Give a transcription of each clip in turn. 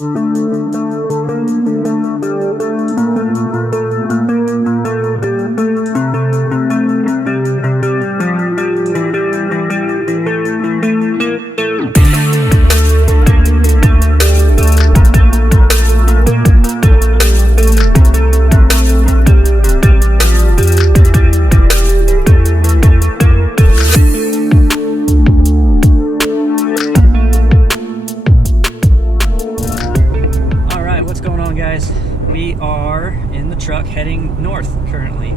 We are in the truck heading north currently.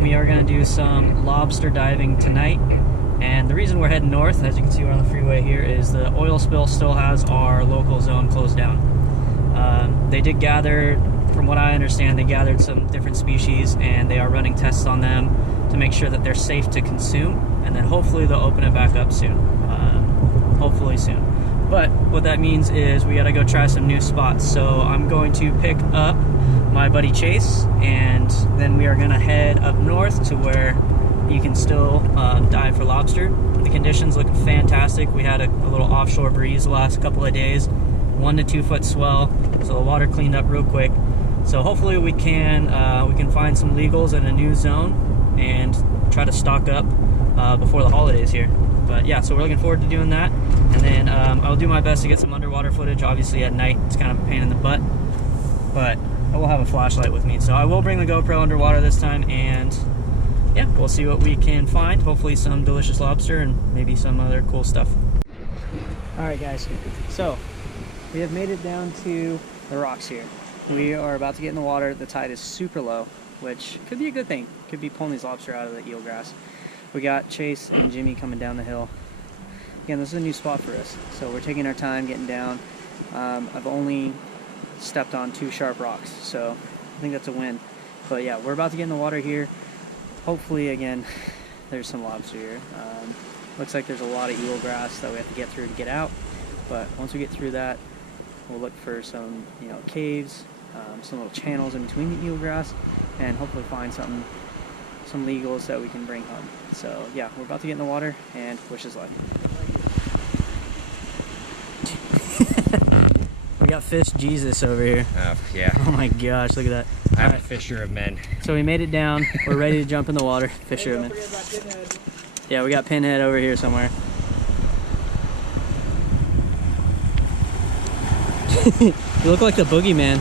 We are going to do some lobster diving tonight, and the reason we're heading north, as you can see we're on the freeway here, is the oil spill still has our local zone closed down. They did gather, from what I understand, they gathered some different species and they are running tests on them to make sure that they're safe to consume, and then hopefully they'll open it back up soon. Hopefully soon. But what that means is we gotta go try some new spots. So I'm going to pick up my buddy Chase, and then we are gonna head up north to where you can still dive for lobster. The conditions look fantastic. We had a little offshore breeze the last couple of days, 1 to 2 foot swell, so the water cleaned up real quick. So hopefully we can find some legals in a new zone and try to stock up before the holidays here. But yeah, so we're looking forward to doing that. And then I'll do my best to get some underwater footage. Obviously at night, it's kind of a pain in the butt, but I will have a flashlight with me. So I will bring the GoPro underwater this time, and yeah, we'll see what we can find. Hopefully some delicious lobster and maybe some other cool stuff. All right, guys, so we have made it down to the rocks here. We are about to get in the water. The tide is super low, which could be a good thing. Could be pulling these lobster out of the eelgrass. We got Chase and Jimmy coming down the hill. Again, this is a new spot for us, so we're taking our time getting down. I've only stepped on 2 sharp rocks, so I think that's a win. But yeah, we're about to get in the water here. Hopefully, again, there's some lobster here. Looks like there's a lot of eelgrass that we have to get through to get out, but once we get through that, we'll look for some, caves, some little channels in between the eelgrass, and hopefully find some legals that we can bring home. So yeah, we're about to get in the water, and wish us luck. We got Fish Jesus over here. Yeah. Oh my gosh, look at that. I'm a fisher of men. So we made it down. We're ready to jump in the water. Fisher of men. Yeah, we got Pinhead over here somewhere. You look like the boogeyman.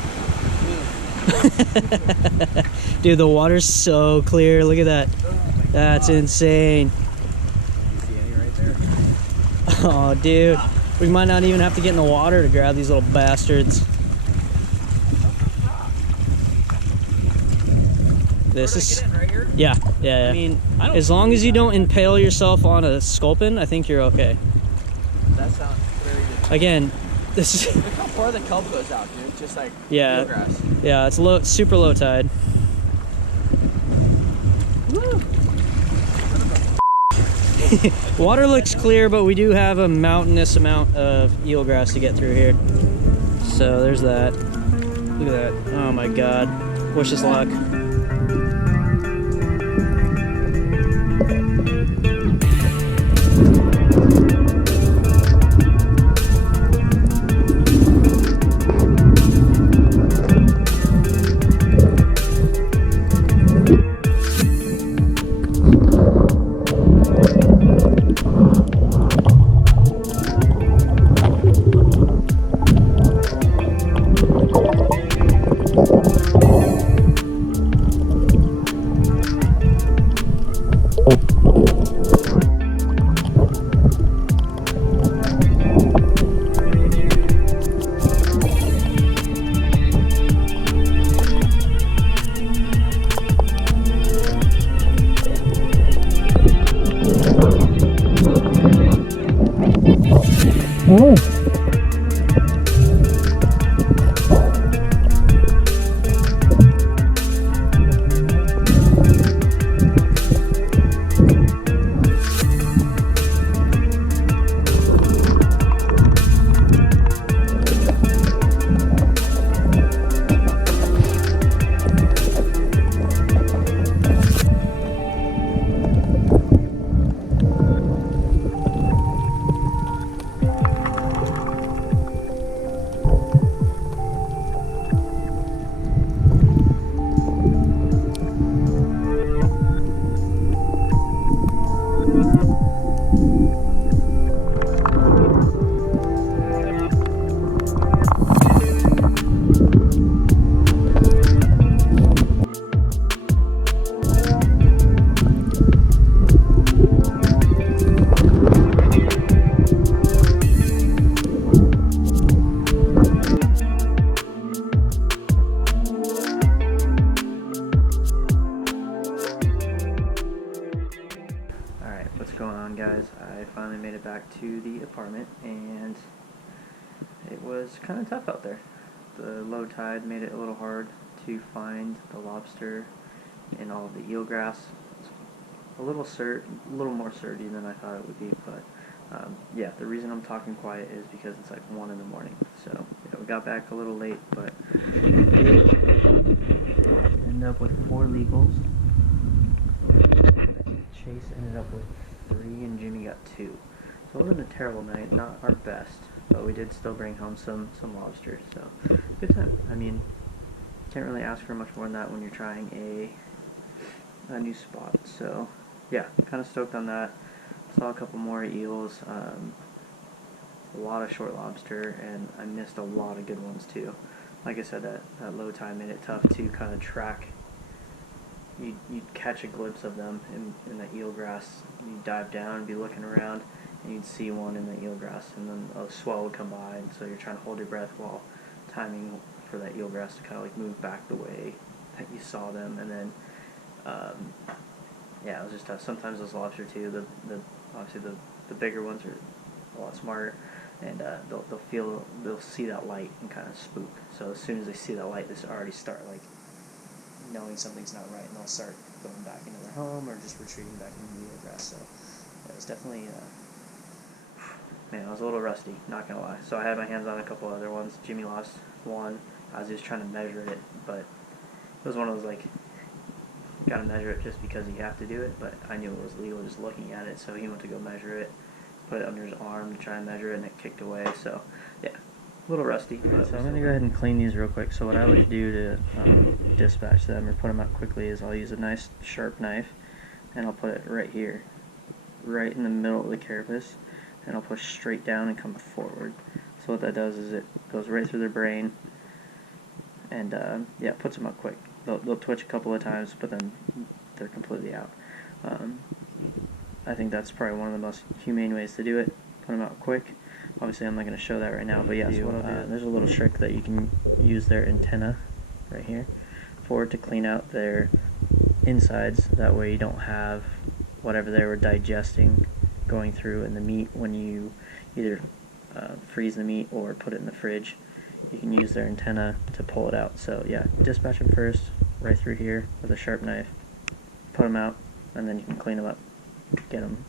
Dude, the water's so clear. Look at that. That's insane. You see any right there? Oh, dude. We might not even have to get in the water to grab these little bastards. This is... right here? Yeah. I mean, as long as you don't impale yourself on a sculpin, I think you're okay. That sounds very good. Again, this is... Look how far the kelp goes out, dude. Just like grass. Yeah, it's low, super low tide. Woo. Water looks clear, but we do have a mountainous amount of eelgrass to get through here. So there's that. Look at that. Oh my god. Wish us luck. it back to the apartment, and it was kind of tough out there. The low tide made it a little hard to find the lobster in all of the eelgrass. It's a little more surdy than I thought it would be, but yeah, the reason I'm talking quiet is because it's like 1 in the morning. So yeah, we got back a little late, but did end up with 4 legals. I think Chase ended up with 3 and Jimmy got 2. So it wasn't a terrible night, not our best, but we did still bring home some lobster. So good time. I mean, can't really ask for much more than that when you're trying a new spot. So yeah, kind of stoked on that. Saw a couple more eels, a lot of short lobster, and I missed a lot of good ones too. Like I said, that low tide made it tough to kind of track. You'd catch a glimpse of them in the eelgrass. You'd dive down and be looking around, and you'd see one in the eelgrass, and then a swell would come by, and so you're trying to hold your breath while timing for that eelgrass to kind of like move back the way that you saw them, and then yeah, it was just tough. Sometimes those lobster too, obviously the bigger ones are a lot smarter, and they'll see that light and kind of spook. So as soon as they see that light, they already start like knowing something's not right, and they'll start going back into their home or just retreating back into the eelgrass. So yeah, it was definitely man, I was a little rusty, not gonna lie. So I had my hands on a couple other ones. Jimmy lost one. I was just trying to measure it, but it was one of those like, you gotta measure it just because you have to do it, but I knew it was legal just looking at it, so he went to go measure it, put it under his arm to try and measure it, and it kicked away. So yeah, a little rusty. But so I'm gonna go ahead and clean these real quick. So what I would do to dispatch them or put them out quickly is I'll use a nice sharp knife, and I'll put it right here, right in the middle of the carapace, and I'll push straight down and come forward. So what that does is it goes right through their brain, and yeah, puts them up quick. They'll twitch a couple of times, but then they're completely out. I think that's probably one of the most humane ways to do it. Put them out quick. Obviously, I'm not going to show that right now, but yeah, so what I'll do, there's a little trick that you can use their antenna right here for to clean out their insides. That way you don't have whatever they were digesting going through in the meat when you either freeze the meat or put it in the fridge. You can use their antenna to pull it out. So yeah, dispatch them first, right through here with a sharp knife, put them out, and then you can clean them up, get them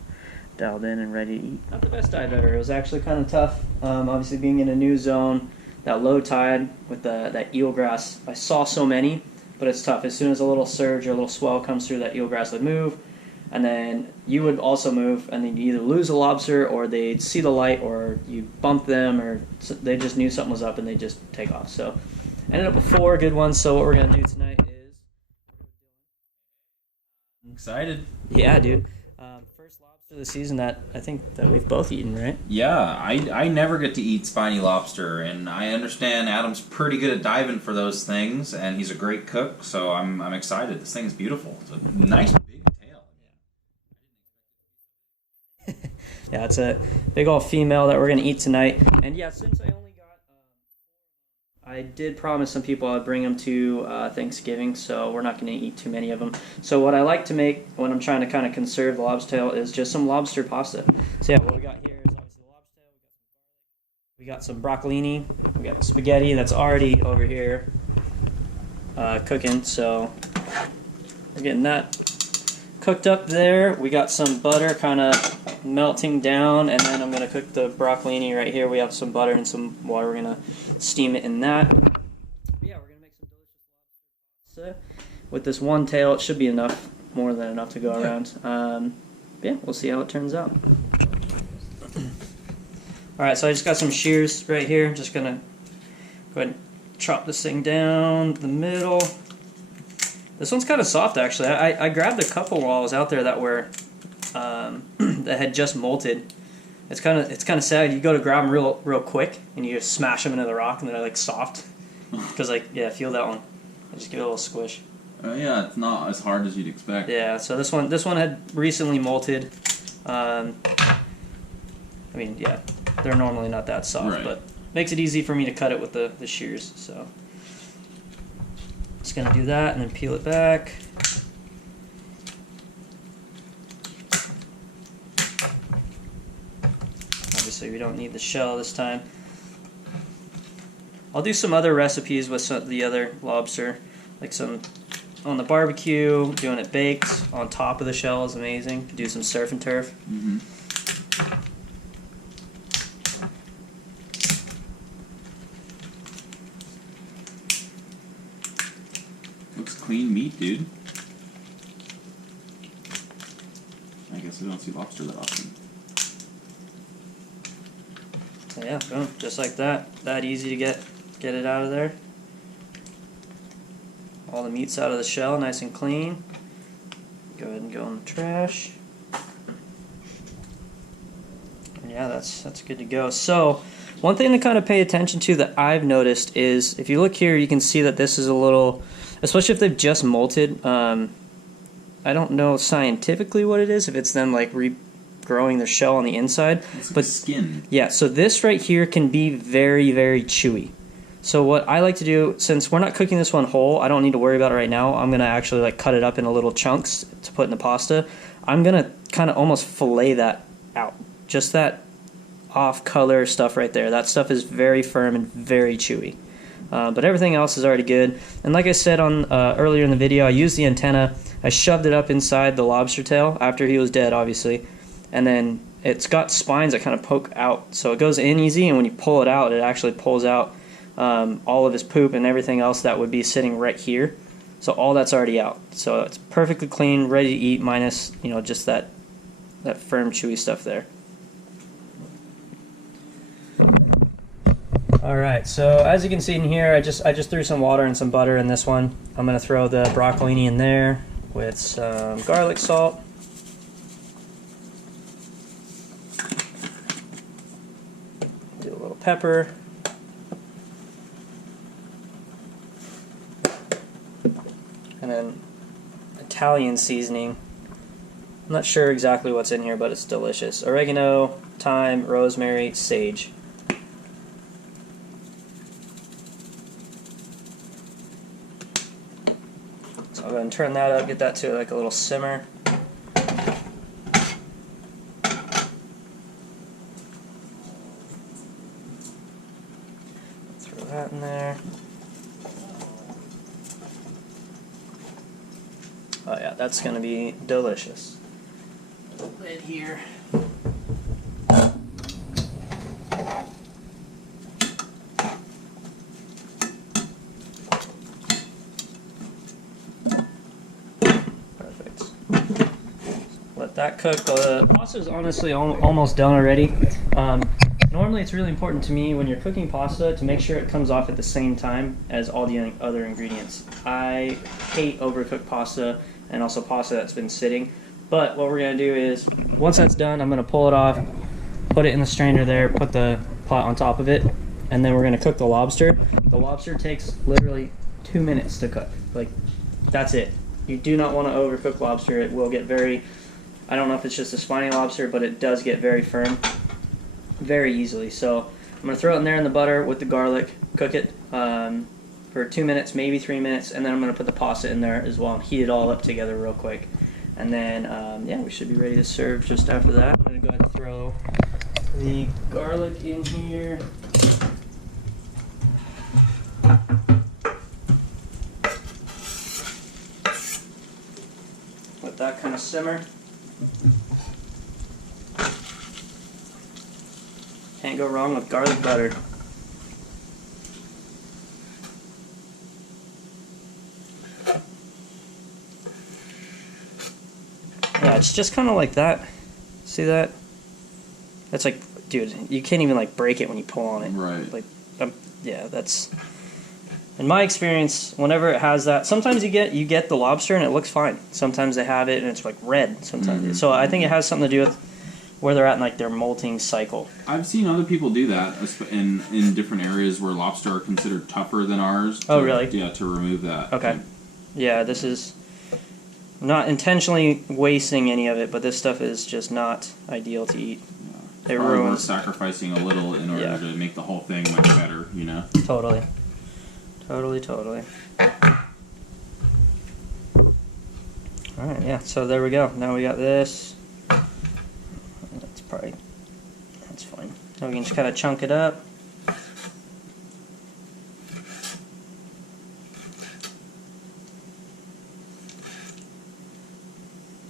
dialed in and ready to eat. Not the best dive ever. It was actually kind of tough. Obviously being in a new zone, that low tide with that eelgrass, I saw so many, but it's tough. As soon as a little surge or a little swell comes through, that eelgrass would move, and then you would also move, and then you either lose a lobster or they'd see the light, or you bump them, or they just knew something was up and they just take off. So ended up with 4 good ones. So what we're gonna do tonight is, I'm excited. yeah, dude, first lobster of the season that I think that we've both eaten, right? Yeah, I never get to eat spiny lobster, and I understand Adam's pretty good at diving for those things, and he's a great cook, so I'm excited. This thing is beautiful. It's a nice big tail. Yeah, it's a big old female that we're gonna eat tonight. And yeah, since I only got, I did promise some people I'd bring them to Thanksgiving, so we're not gonna eat too many of them. So what I like to make when I'm trying to kind of conserve the lobster tail is just some lobster pasta. So yeah, what we got here is obviously the lobster tail. We got some broccolini. We got spaghetti that's already over here cooking. So we're getting that cooked up there. We got some butter kind of melting down, and then I'm going to cook the broccolini right here. We have some butter and some water. We're going to steam it in that. Yeah, we're going to make some delicious lobster pasta. With this one tail, it should be enough, more than enough to go around. Yeah, we'll see how it turns out. Alright, so I just got some shears right here. I'm just going to go ahead and chop this thing down the middle. This one's kind of soft, actually. I grabbed a couple while I was out there that were that had just molted. It's kind of sad. You go to grab them real quick, and you just smash them into the rock, and they're like soft. Because yeah, feel that one. I just give it a little squish. Yeah, it's not as hard as you'd expect. Yeah. So this one had recently molted. I mean, yeah, they're normally not that soft, right, but makes it easy for me to cut it with the shears. So. Just gonna do that and then peel it back. so we don't need the shell this time. I'll do some other recipes with the other lobster, like some on the barbecue, doing it baked on top of the shell is amazing. Do some surf and turf. Mm-hmm. Looks clean meat, dude. I guess I don't see lobster that often. So yeah, boom, just like that. That easy to get it out of there. All the meat's out of the shell, nice and clean. Go ahead and go in the trash. And yeah, that's good to go. So, one thing to kind of pay attention to that I've noticed is, if you look here, you can see that this is a little, especially if they've just molted. I don't know scientifically what it is, if it's them like regrowing their shell on the inside. It's but skin. Yeah, so this right here can be very, very chewy. So what I like to do, since we're not cooking this one whole, I don't need to worry about it right now. I'm going to actually like cut it up into little chunks to put in the pasta. I'm going to kind of almost fillet that out. Just that off color stuff right there. That stuff is very firm and very chewy. But everything else is already good. And like I said on earlier in the video, I used the antenna. I shoved it up inside the lobster tail after he was dead, obviously. And then it's got spines that kind of poke out. So it goes in easy, and when you pull it out, it actually pulls out all of his poop and everything else that would be sitting right here. So all that's already out. So it's perfectly clean, ready to eat, minus, you know, just that firm, chewy stuff there. Alright, so as you can see in here, I just threw some water and some butter in this one. I'm going to throw the broccolini in there with some garlic salt. Do a little pepper. And then Italian seasoning. I'm not sure exactly what's in here, but it's delicious. Oregano, thyme, rosemary, sage. So I'll go ahead and turn that up, get that to like a little simmer. Throw that in there. Oh yeah, that's going to be delicious. Lid here. Perfect. Let that cook. The pasta is honestly almost done already. Normally it's really important to me when you're cooking pasta to make sure it comes off at the same time as all the other ingredients. I hate overcooked pasta and also pasta that's been sitting. But what we're going to do is, once that's done, I'm going to pull it off, put it in the strainer there, put the pot on top of it, and then we're going to cook the lobster. The lobster takes literally 2 minutes to cook. Like, that's it. You do not want to overcook lobster. It will get very, I don't know if it's just a spiny lobster, but it does get very firm very easily. So I'm going to throw it in there in the butter with the garlic, cook it for 2 minutes, maybe 3 minutes, and then I'm going to put the pasta in there as well and heat it all up together real quick. And then, yeah, we should be ready to serve just after that. I'm going to go ahead and throw the garlic in here. Let that kind of simmer. Can't go wrong with garlic butter. Yeah, it's just kind of like that. See that? That's like, dude, you can't even like break it when you pull on it. Right. Like, yeah, that's. In my experience, whenever it has that, sometimes you get the lobster and it looks fine. Sometimes they have it and it's like red. Sometimes, so I think it has something to do with where they're at in like their molting cycle. I've seen other people do that in different areas where lobster are considered tougher than ours. Oh, really? Yeah, to remove that. Okay. Yeah, this is. I'm not intentionally wasting any of it, but this stuff is just not ideal to eat. Yeah. It Probably ruins. worth sacrificing a little in order to make the whole thing much better, you know? Totally. Totally. Alright, yeah, so there we go. Now we got this. That's fine. So we can just kind of chunk it up.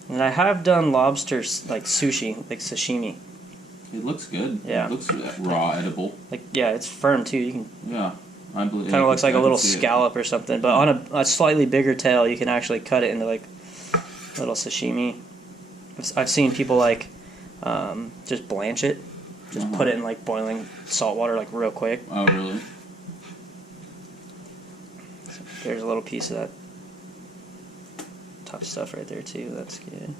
And I have done lobsters like sushi, like sashimi. It looks good. Yeah. It looks raw, edible. Like, yeah, it's firm too. You can. Yeah. I believe. Kind of looks like a little scallop or something, but on a slightly bigger tail, you can actually cut it into like little sashimi. I've seen people like just blanch it, just put it in like boiling salt water like real quick. Oh, really? So there's a little piece of that tough stuff right there too. That's good.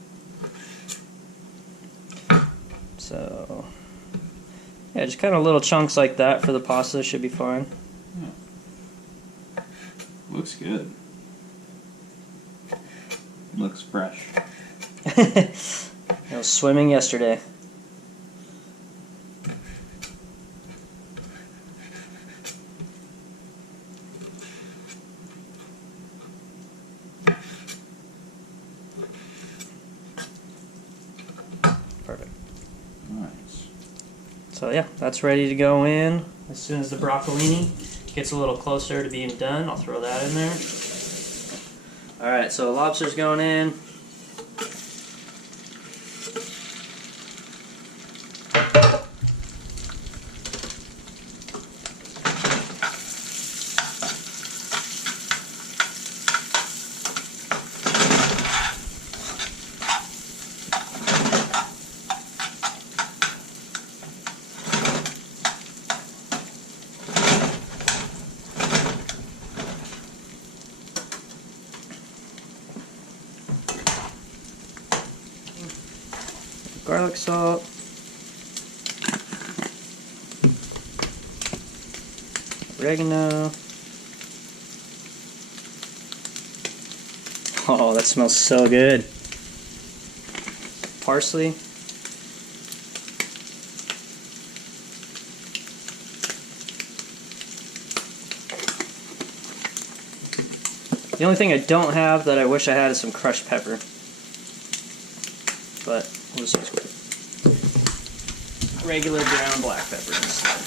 So yeah, just kind of little chunks like that for the pasta should be fine. Yeah. Looks good. Looks fresh. I was swimming yesterday. Perfect. Nice. So yeah, that's ready to go in. As soon as the broccolini gets a little closer to being done, I'll throw that in there. Alright, so the lobster's going in. Garlic salt. Oregano. Oh, that smells so good. Parsley. The only thing I don't have that I wish I had is some crushed pepper. But we'll just use regular ground black pepper instead.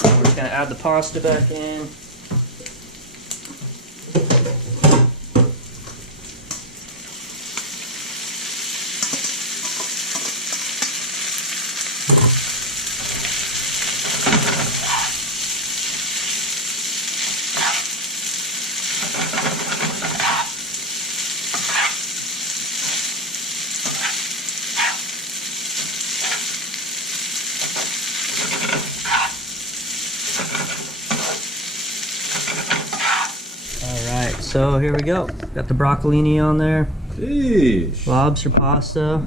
So we're just going to add the pasta back in. So here we go. Got the broccolini on there. Sheesh. Lobster pasta.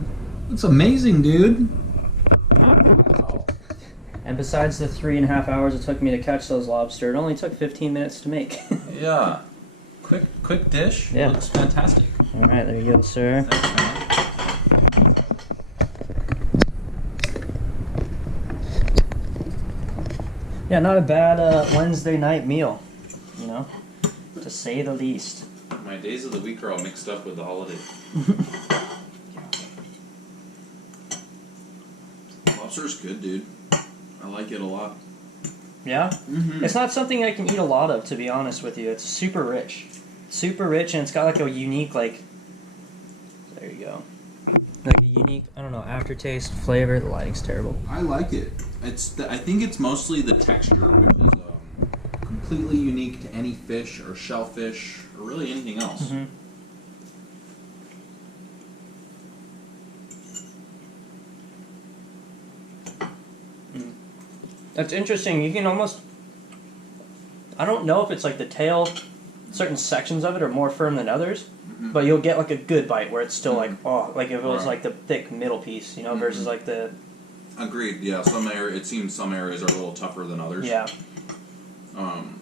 That's amazing, dude. And besides the 3.5 hours it took me to catch those lobster, it only took 15 minutes to make. Yeah. Quick dish. Yeah. Looks fantastic. Alright, there you go, sir. Yeah, not a bad Wednesday night meal, you know, to say the least. My days of the week are all mixed up with the holiday. Lobster's good, dude. I like it a lot. Yeah? Mm-hmm. It's not something I can eat a lot of, to be honest with you. It's super rich. Super rich, and it's got like a unique, like, there you go. Like a unique, I don't know, aftertaste, flavor. The lighting's terrible. I like it. I think it's mostly the texture, which is completely unique to any fish or shellfish or really anything else. Mm-hmm. That's interesting. You can almost, I don't know if it's like the tail, certain sections of it are more firm than others, but you'll get like a good bite where it's still like, oh, like if it was like the thick middle piece, you know, versus like the... Agreed, yeah. It seems some areas are a little tougher than others. Yeah.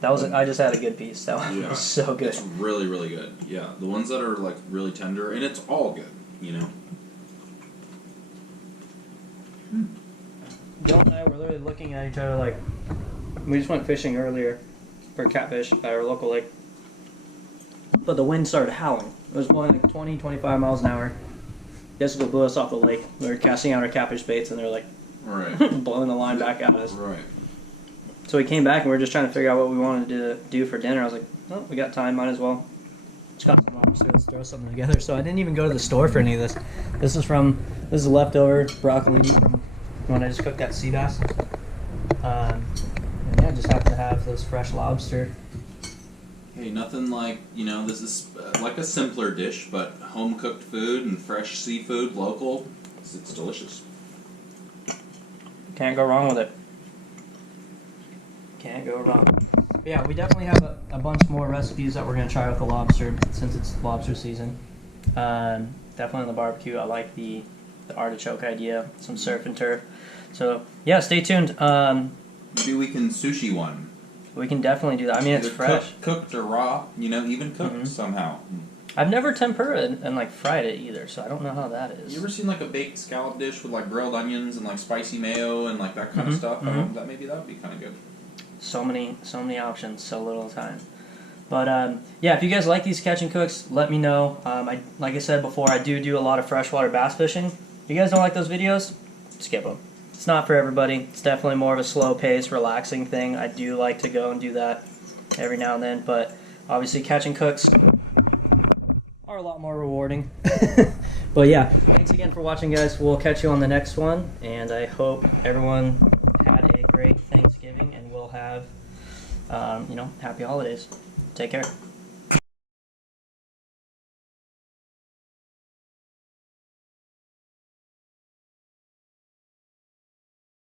That was, I just had a good piece. That one was so good. It's really, really good. Yeah, the ones that are like really tender, and it's all good, you know. Joe and I were literally looking at each other like, we just went fishing earlier for catfish at our local lake, but the wind started howling. It was blowing like 20, 25 miles an hour, Jessica blew us off the lake. We were casting out our catfish baits, and they were like Right. blowing the line back at us. Right. So we came back, and we were just trying to figure out what we wanted to do for dinner. I was like, oh, we got time, might as well. Just got some lobster, let's throw something together. So I didn't even go to the store for any of this. This is leftover broccoli from when I just cooked that sea bass. And yeah, just happened to have those fresh lobster. Hey, nothing like, this is like a simpler dish, but home cooked food and fresh seafood, local, it's delicious. Can't go wrong with it. Can't go wrong. But yeah, we definitely have a bunch more recipes that we're going to try with the lobster since it's lobster season. Definitely on the barbecue. I like the artichoke idea, some surf and turf. So yeah, stay tuned. Maybe we can sushi one. We can definitely do that. I mean, it's Either fresh. Cooked or raw, even cooked somehow. I've never tempura and like fried it either, so I don't know how that is. You ever seen like a baked scallop dish with like grilled onions and like spicy mayo and like that kind of stuff? That maybe that would be kind of good. So many options, so little time. But yeah, if you guys like these catch and cooks, let me know. Like I said before, I do a lot of freshwater bass fishing. If you guys don't like those videos, skip them. It's not for everybody. It's definitely more of a slow pace, relaxing thing. I do like to go and do that every now and then, but obviously catch and cooks are a lot more rewarding. But yeah, thanks again for watching, guys. We'll catch you on the next one, and I hope everyone had a great Thanksgiving, and we'll have, happy holidays. Take care.